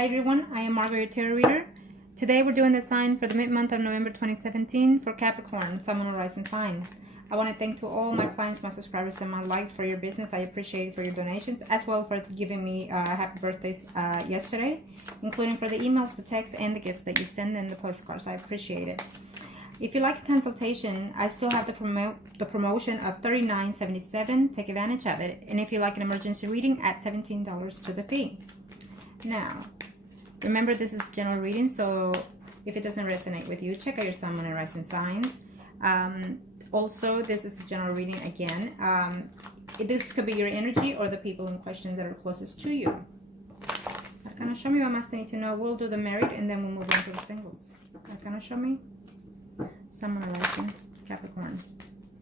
Hi everyone, I am Margourtarotreader. Today we're doing the sign for the mid-month of November 2017 for Capricorn, Sun, Moon, or Rising sign. I want to thank to all my clients, my subscribers, and my likes for your business. I appreciate it for your donations, as well for giving me happy birthdays yesterday, including for the emails, the texts, and the gifts that you send and the postcards. I appreciate it. If you like a consultation, I still have the promotion of $39.77. Take advantage of it. And if you like an emergency reading, add $17 to the fee. Now, remember this is general reading, so if it doesn't resonate with you, check out your Sun, Moon, and Rising signs. Also, this is a general reading again. This could be your energy or the people in question that are closest to you. Kind of show me what I must need to know. We'll do the married and then we'll move on to the singles. Kind of show me Sun, Moon, or Rising Capricorn.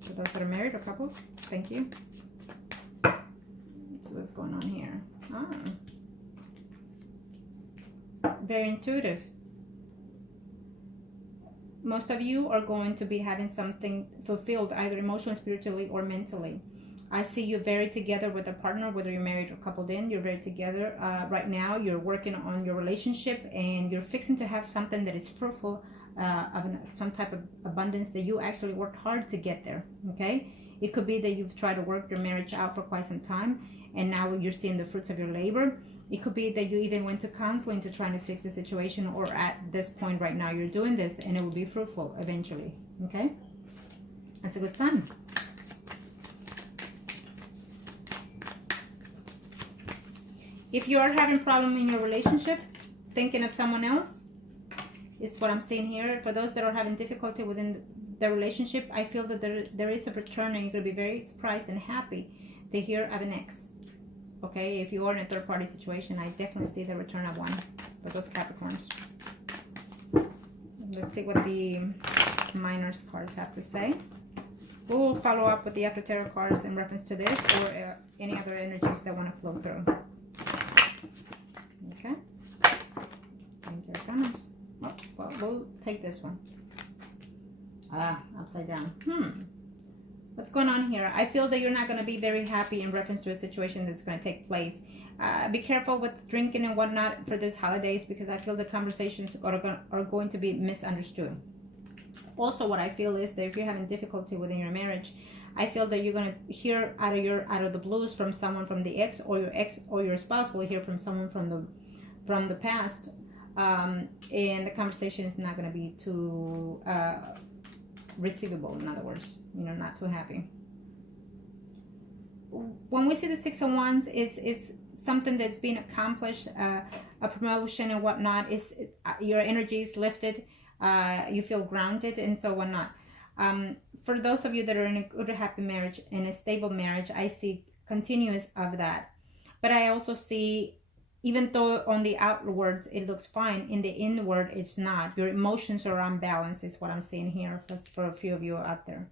For those that are married or couples, thank you. So what's going on here? Very intuitive. Most of you are going to be having something fulfilled, either emotionally, spiritually, or mentally. I see you very together with a partner, whether you're married or coupled in. You're very together right now. You're working on your relationship, and you're fixing to have something that is fruitful, of some type of abundance that you actually worked hard to get there. Okay, it could be that you've tried to work your marriage out for quite some time, and now you're seeing the fruits of your labor. It could be that you even went to counseling to try to fix the situation, or at this point right now you're doing this and it will be fruitful eventually. Okay, that's a good sign. If you are having problem in your relationship, thinking of someone else is what I'm seeing here. For those that are having difficulty within the relationship, I feel that there is a return, and you're going to be very surprised and happy to hear of an ex. Okay, if you are in a third-party situation, I definitely see the return of one for those Capricorns. Let's see what the minors cards have to say. We'll follow up with the after tarot cards in reference to this, or any other energies that want to flow through. Okay. And here it comes. Oh, well, we'll take this one. Upside down. What's going on here? I feel that you're not going to be very happy in reference to a situation that's going to take place. Be careful with drinking and whatnot for these holidays, because I feel the conversations are going to be misunderstood. Also, what I feel is that if you're having difficulty within your marriage, I feel that you're going to hear out of the blues from someone from the ex or your spouse will hear from someone from the past, and the conversation is not going to be too receivable. In other words, not too happy. When we see the Six of Wands, it's something that's been accomplished, a promotion and whatnot. Your energy is lifted, you feel grounded, and so whatnot. For those of you that are in a good, happy marriage, in a stable marriage, I see continuous of that. But I also see, even though on the outwards it looks fine, in the inward it's not. Your emotions are unbalanced is what I'm seeing here for a few of you out there.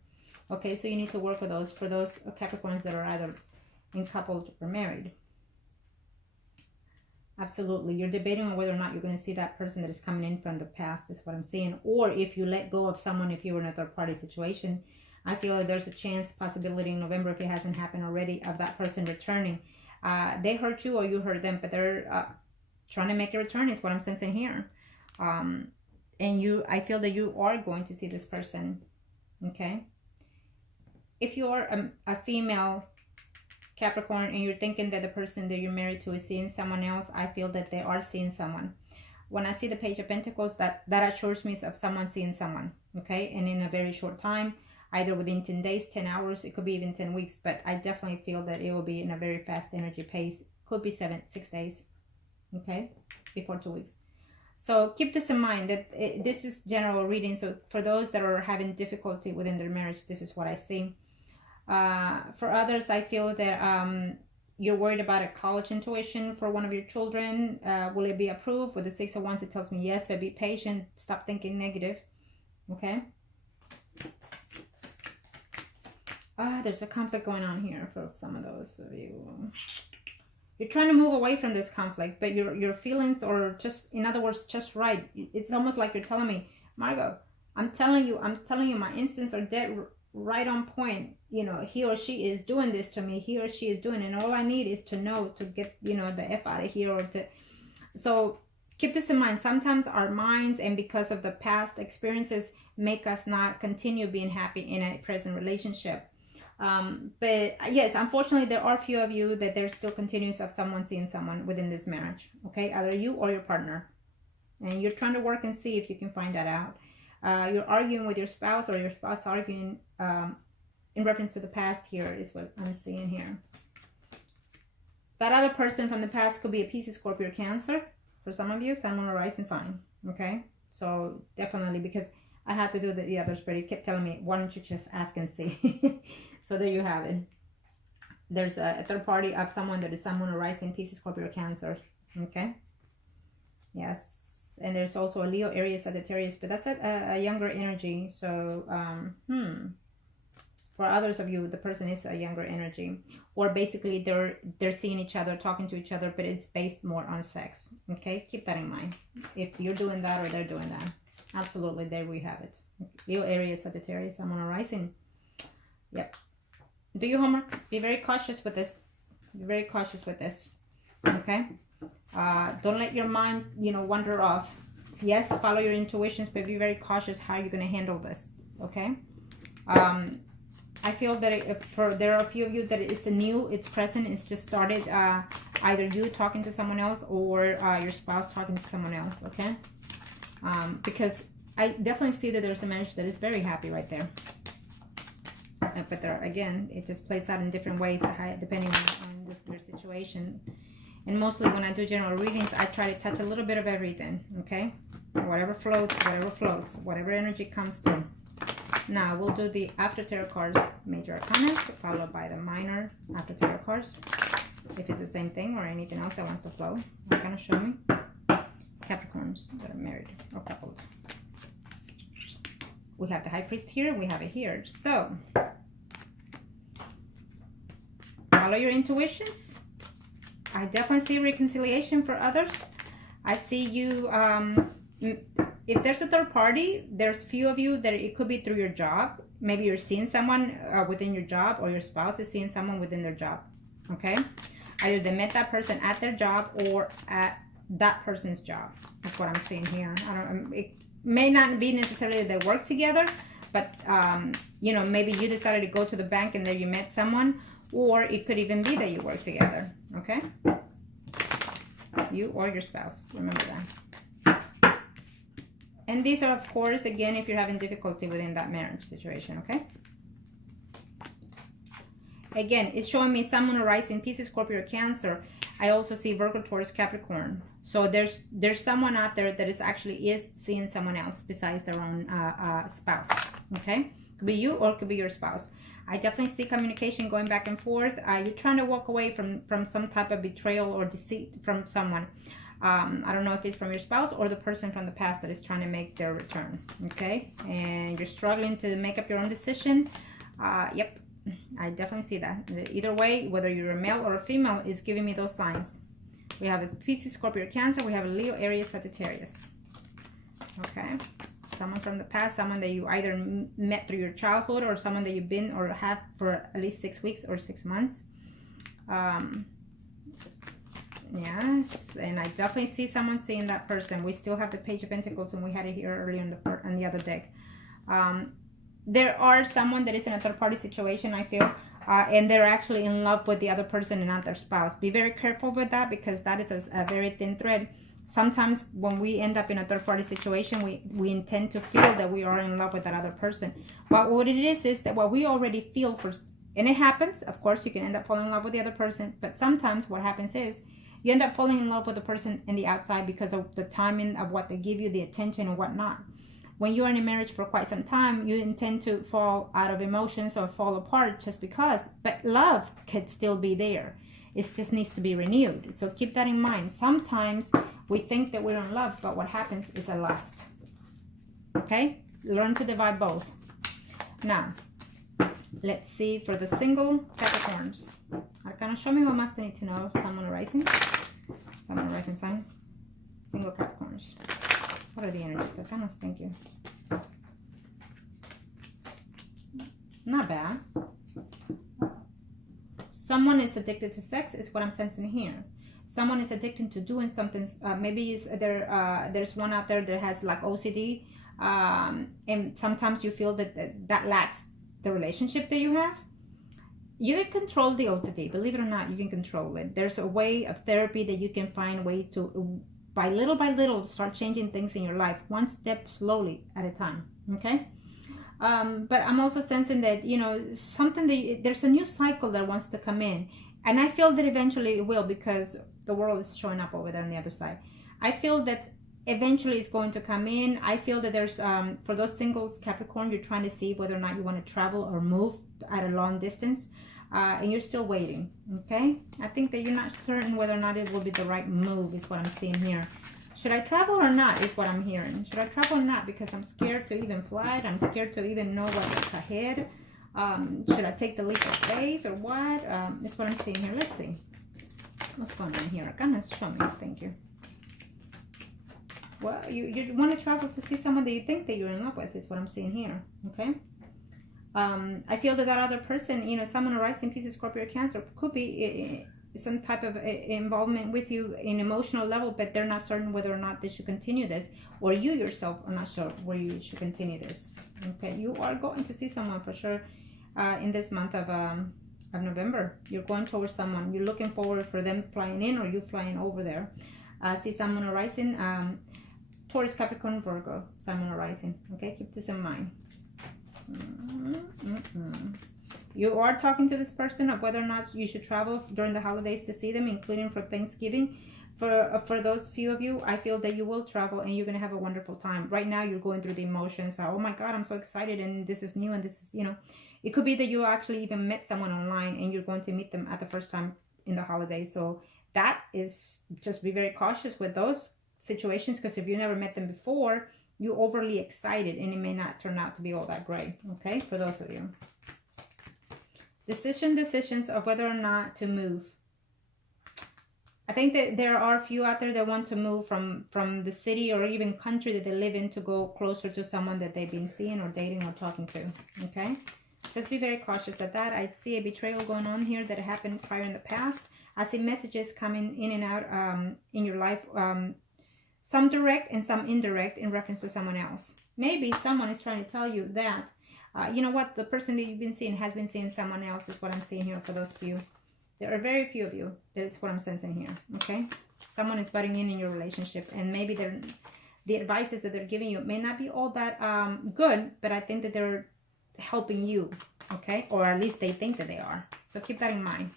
Okay, so you need to work with those, for those Capricorns that are either in coupled or married. Absolutely. You're debating on whether or not you're going to see that person that is coming in from the past is what I'm seeing. Or if you let go of someone, if you were in a third-party situation, I feel like there's a chance, possibility in November, if it hasn't happened already, of that person returning. They hurt you or you hurt them, but they're trying to make a return is what I'm sensing here. And I feel that you are going to see this person. Okay. If you are a female Capricorn and you're thinking that the person that you're married to is seeing someone else, I feel that they are seeing someone. When I see the Page of Pentacles, that assures me of someone seeing someone. Okay. And in a very short time, either within 10 days, 10 hours, it could be even 10 weeks, but I definitely feel that it will be in a very fast energy pace. Could be 6 days, okay, before 2 weeks. So keep this in mind, that this is general reading. So for those that are having difficulty within their marriage, this is what I see. For others, I feel that you're worried about a college tuition for one of your children. Will it be approved? With the Six of Wands, it tells me yes, but be patient. Stop thinking negative, okay? There's a conflict going on here for some of those of you. You're trying to move away from this conflict, but your feelings are just, in other words, just right. It's almost like you're telling me, Margot, I'm telling you, my instincts are dead right on point. He or she is doing this to me. He or she is doing it. And all I need is to know to get, the F out of here, or to. So keep this in mind. Sometimes our minds, and because of the past experiences, make us not continue being happy in a present relationship. But yes, unfortunately, there are a few of you that there still continues of someone seeing someone within this marriage. Okay, either you or your partner, and you're trying to work and see if you can find that out. You're arguing with your spouse, or your spouse arguing in reference to the past. Here is what I'm seeing here. That other person from the past could be a Pisces, Scorpio, Cancer. For some of you, Sun, Moon, or Rising sign. Okay, so definitely, because I had to do the others, but it kept telling me, why don't you just ask and see? So there you have it. There's a third party of someone that is Sun, Moon, or Rising, Pisces, Scorpio, Cancer. Okay. Yes. And there's also a Leo, Aries, Sagittarius, but that's a younger energy. So, for others of you, the person is a younger energy. Or basically they're seeing each other, talking to each other, but it's based more on sex. Okay. Keep that in mind. If you're doing that or they're doing that. Absolutely. There we have it. Leo, Aries, Sagittarius, Sun, Moon, or Rising. Yep. Do your homework. Be very cautious with this. Be very cautious with this. Okay. Don't let your mind, wander off. Yes, follow your intuitions, but be very cautious how you're going to handle this. Okay. I feel that there are a few of you that it's present, it's just started, either you talking to someone else or your spouse talking to someone else. Okay. Because I definitely see that there's a marriage that is very happy right there. But there, again, it just plays out in different ways depending on your situation. And mostly when I do general readings, I try to touch a little bit of everything, okay? Whatever floats, whatever energy comes through. Now, we'll do the after tarot cards, major arcana, followed by the minor after tarot cards. If it's the same thing or anything else that wants to flow, what kind of show me? Capricorns that are married or coupled. We have the High Priest here, we have it here. So, follow your intuitions. I definitely see reconciliation for others. I see you, if there's a third party, there's few of you that it could be through your job. Maybe you're seeing someone within your job, or your spouse is seeing someone within their job. Okay? Either they met that person at their job or at that person's job. That's what I'm seeing here. It may not be necessarily they work together, but maybe you decided to go to the bank and there you met someone, or it could even be that you work together. Okay, you or your spouse, remember that. And these are, of course, again, if you're having difficulty within that marriage situation. Okay, again, it's showing me Sun, Moon, or Rising, Pisces, Scorpio, or Cancer. I also see Virgo, Taurus, Capricorn. So there's someone out there that is seeing someone else besides their own spouse. Okay, could be you or it could be your spouse. I definitely see communication going back and forth. You're trying to walk away from some type of betrayal or deceit from someone. I don't know if it's from your spouse or the person from the past that is trying to make their return. Okay, and you're struggling to make up your own decision. Yep, I definitely see that. Either way, whether you're a male or a female, is giving me those signs. We have a Pisces, Scorpio, Cancer. We have a Leo, Aries, Sagittarius. Okay. Someone from the past, someone that you either met through your childhood, or someone that you've been or have for at least 6 weeks or 6 months. Yes, and I definitely see someone seeing that person. We still have the Page of Pentacles, and we had it here earlier on the other deck. There are someone that is in a third-party situation, I feel, and they're actually in love with the other person and not their spouse. Be very careful with that, because that is a very thin thread. Sometimes when we end up in a third-party situation, we intend to feel that we are in love with that other person. But what it is that what we already feel for, and it happens, of course, you can end up falling in love with the other person. But sometimes what happens is you end up falling in love with the person in the outside because of the timing of what they give you, the attention and whatnot. When you're in a marriage for quite some time, you intend to fall out of emotions or fall apart just because. But love could still be there. It just needs to be renewed. So keep that in mind. Sometimes we think that we're in love, but what happens is a lust. Okay? Learn to divide both. Now, let's see for the single Capricorns. Arcana, show me what must I need to know. Sun, Moon, or Rising. Sun, Moon, or Rising signs. Single Capricorns. What are the energies? Arcanas, thank you. Not bad. Someone is addicted to sex is what I'm sensing here. someone is addicted to doing something. Maybe there's one out there that has like OCD, and sometimes you feel that lacks the relationship that you have. You can control the OCD, believe it or not, you can control it. There's a way of therapy that you can find ways to, by little, start changing things in your life, one step slowly at a time, okay? But I'm also sensing that, you know, there's a new cycle that wants to come in. And I feel that eventually it will, because the world is showing up over there on the other side. I feel that eventually it's going to come in. I feel that there's, for those singles, Capricorn, you're trying to see whether or not you want to travel or move at a long distance. And you're still waiting, okay? I think that you're not certain whether or not it will be the right move is what I'm seeing here. Should I travel or not is what I'm hearing. Should I travel or not? Because I'm scared to even fly. I'm scared to even know what's ahead. Should I take the leap of faith or what? It's what I'm seeing here. Let's see. What's going on here? Kind of show me. Thank you. Well, you want to travel to see someone that you think that you're in love with is what I'm seeing here, okay? I feel that other person, you know, someone arising Pisces, Scorpio, Cancer, could be some type of involvement with you in emotional level, but they're not certain whether or not they should continue this, or you yourself are not sure where you should continue this, okay? You are going to see someone for sure in this month of November. You're going towards someone. You're looking forward for them flying in or you flying over there. See someone arising, Taurus, Capricorn, Virgo, someone arising, okay? Keep this in mind. You are talking to this person of whether or not you should travel during the holidays to see them, including for Thanksgiving. For those few of you, I feel that you will travel and you're going to have a wonderful time. Right now, you're going through the emotions. Oh my God, I'm so excited and this is new and this is, you know, it could be that you actually even met someone online and you're going to meet them at the first time in the holidays. So that is, just be very cautious with those situations, because if you never met them before, you're overly excited and it may not turn out to be all that great, okay, for those of you. Decisions of whether or not to move. I think that there are a few out there that want to move from the city or even country that they live in to go closer to someone that they've been seeing or dating or talking to, okay? Just be very cautious of that. I see a betrayal going on here that happened prior in the past. I see messages coming in and out in your life, some direct and some indirect in reference to someone else. Maybe someone is trying to tell you that, you know what, the person that you've been seeing has been seeing someone else is what I'm seeing here for those few. There are very few of you. That's what I'm sensing here, okay? Someone is butting in your relationship, and maybe the advices that they're giving you may not be all that good, but I think that they're helping you, okay? Or at least they think that they are. So keep that in mind.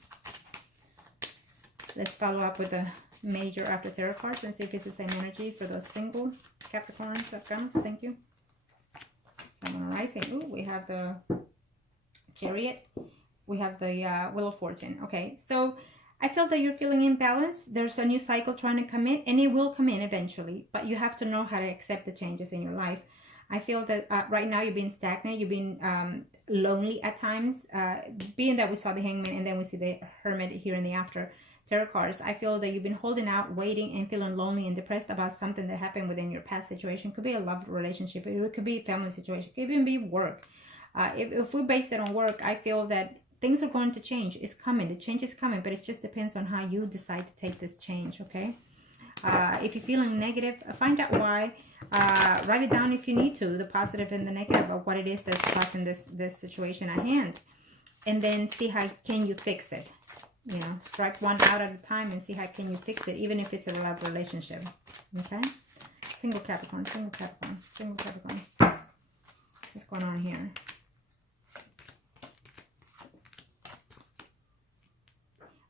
Let's follow up with the major after tarot cards and see if it's the same energy for those single Capricorns, Afghanos. Thank you. Someone arising. Ooh, we have the Chariot. We have the Wheel of Fortune. Okay, so I feel that you're feeling imbalanced. There's a new cycle trying to come in, and it will come in eventually, but you have to know how to accept the changes in your life. I feel that right now you've been stagnant. You've been lonely at times. Being that we saw the Hangman and then we see the Hermit here in the after tarot cards, I feel that you've been holding out, waiting, and feeling lonely and depressed about something that happened within your past situation. It could be a love relationship. It could be a family situation. It could even be work. If we base it on work, I feel that things are going to change. It's coming. The change is coming, but it just depends on how you decide to take this change, okay? If you're feeling negative, find out why. Write it down if you need to, the positive and the negative of what it is that's causing this situation at hand. And then see how can you fix it. You know, strike one out at a time and see how can you fix it, even if it's a love relationship, okay? Single Capricorn, single Capricorn, single Capricorn. What's going on here?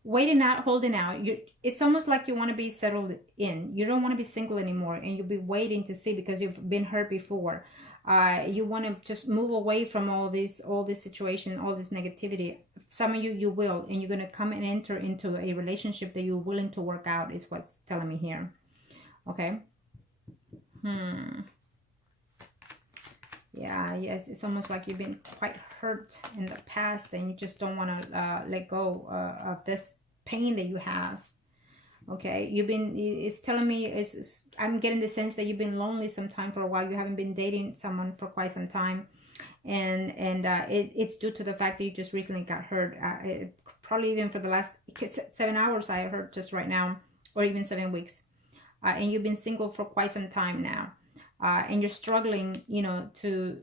Waiting out, holding out. It's almost like you want to be settled in. You don't want to be single anymore, and you'll be waiting to see because you've been hurt before. You want to just move away from all this situation, all this negativity. Some of you will, and you're going to come and enter into a relationship that you're willing to work out, is what's telling me here. Okay. Yeah, yes, it's almost like you've been quite hurt in the past and you just don't want to let go of this pain that you have. Okay, it's telling me, I'm getting the sense that you've been lonely sometime for a while. You haven't been dating someone for quite some time. And it's due to the fact that you just recently got hurt. Probably even for the last 7 hours, I heard just right now. or even 7 weeks. And you've been single for quite some time now. And you're struggling, you know, to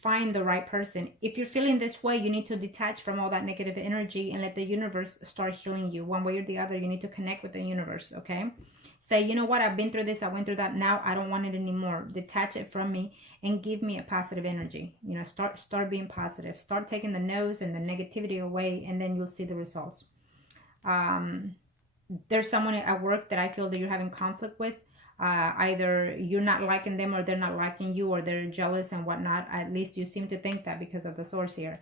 find the right person. If you're feeling this way, you need to detach from all that negative energy and let the universe start healing you. One way or the other, you need to connect with the universe, okay? Say, you know what, I've been through this, I went through that, now I don't want it anymore. Detach it from me and give me a positive energy. You know, start being positive. Start taking the no's and the negativity away, and then you'll see the results. There's someone at work that I feel that you're having conflict with. Either you're not liking them, or they're not liking you, or they're jealous and whatnot. At least you seem to think that because of the source here.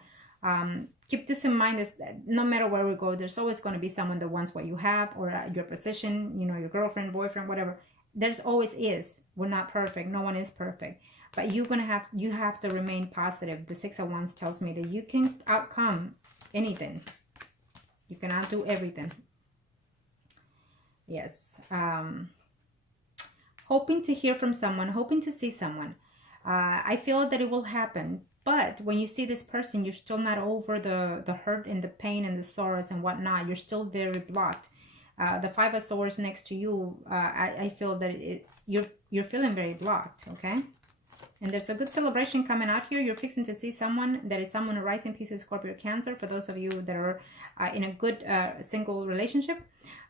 Keep this in mind, is that no matter where we go, there's always going to be someone that wants what you have, or your position, you know, your girlfriend, boyfriend, whatever. There's always is. We're not perfect. No one is perfect. But you have to remain positive. The Six of Wands tells me that you can outcome anything. You can outdo everything. Yes. Hoping to hear from someone, hoping to see someone. I feel that it will happen. But when you see this person, you're still not over the hurt and the pain and the sorrows and whatnot. You're still very blocked. The Five of Swords next to you, I feel that you're feeling very blocked, okay? And there's a good celebration coming out here. You're fixing to see someone that is someone rising Pisces, Scorpio, Cancer. For those of you that are in a good single relationship,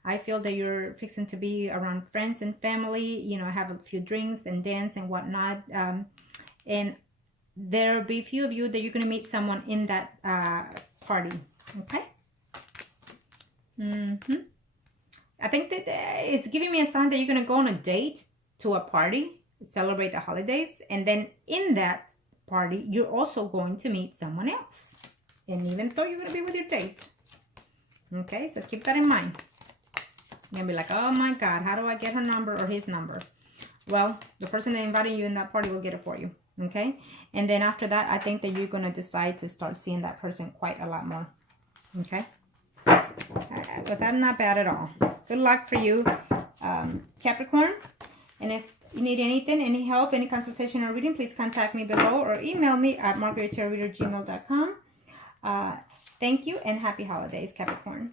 I feel that you're fixing to be around friends and family, you know, have a few drinks and dance and whatnot. And there'll be a few of you that you're going to meet someone in that party, okay? I think that it's giving me a sign that you're going to go on a date to a party, celebrate the holidays, and then in that party, you're also going to meet someone else. And even though you're going to be with your date. Okay, so keep that in mind. You're going to be like, oh my God, how do I get her number or his number? Well, the person that invited you in that party will get it for you. Okay, and then after that, I think that you're going to decide to start seeing that person quite a lot more. Okay, but that's not bad at all. Good luck for you, Capricorn. And if you need anything, any help, any consultation or reading, please contact me below or email me at margourtarotreader@gmail.com. Thank you and happy holidays, Capricorn.